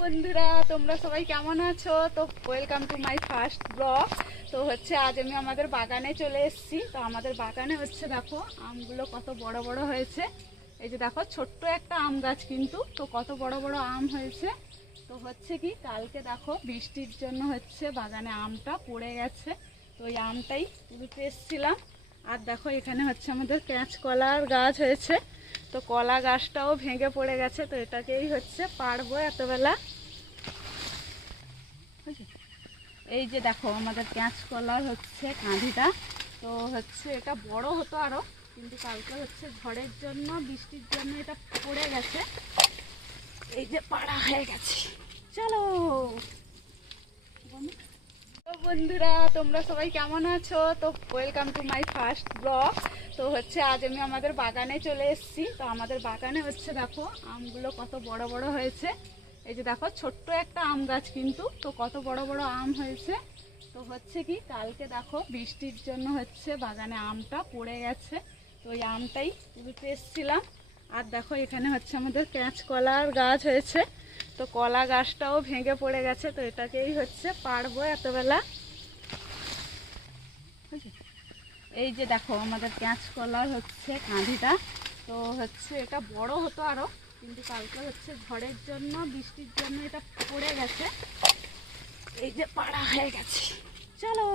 বন্ধুরা, তোমরা সবাই কেমন আছো? তো welcome to my first blog. তো আজ আমি আমাদের বাগানে চলে এসেছি। তো আমাদের বাগানে দেখো আমগুলো কত বড় বড় হয়েছে। এই যে দেখো ছোট্ট একটা আম গাছ, কিন্তু তো কত বড় বড় আম হয়েছে। তো কি কালকে দেখো বৃষ্টির জন্য বাগানে আমটা পড়ে গেছে। তো ওই আমটাই তুলতে এসেছিলাম। আর দেখো এখানে আমাদের কাঁচকলার গাছ হয়েছে। তো কলা গাছটাও ভেঙে পড়ে গেছে। তো এটাকেই পারবো এতবেলা। এই যে দেখো আমাদের কাঁচকলার কাঁধিটা। তো এটা বড় হতো আরো, কিন্তু কালকে ঝড়ের জন্য বৃষ্টির জন্য এটা পড়ে গেছে। এই যে পাড়া হয়ে গেছে। চলো তো বন্ধুরা, তোমরা সবাই কেমন আছো? তো welcome to my first blog. তো আজ আমি আমাদের বাগানে চলে এসেছি। তো আমাদের বাগানে দেখো আমগুলো কত বড় বড় হয়েছে। এই যে দেখো ছোট্ট একটা আম গাছ, কিন্তু তো কত বড় বড় আম হয়েছে। তো কি কালকে দেখো বৃষ্টির জন্য বাগানে আমটা পড়ে গেছে। তো ওই আমটাই তুলতে এসেছিলাম। আর দেখো এখানে আমাদের কাঁচকলার গাছ হয়েছে। তো কলা গাছটাও ভেঙে পড়ে গেছে। তো এটাকেই পারবো এতবেলা। এই যে দেখো আমাদের কাঁচকলার কাঁধিটা। তো এটা বড় হতো আরো, কিন্তু কালকে ঝড়ের জন্য বৃষ্টির জন্য এটা পড়ে গেছে। এই যে পাড়া হয়ে গেছে। চলো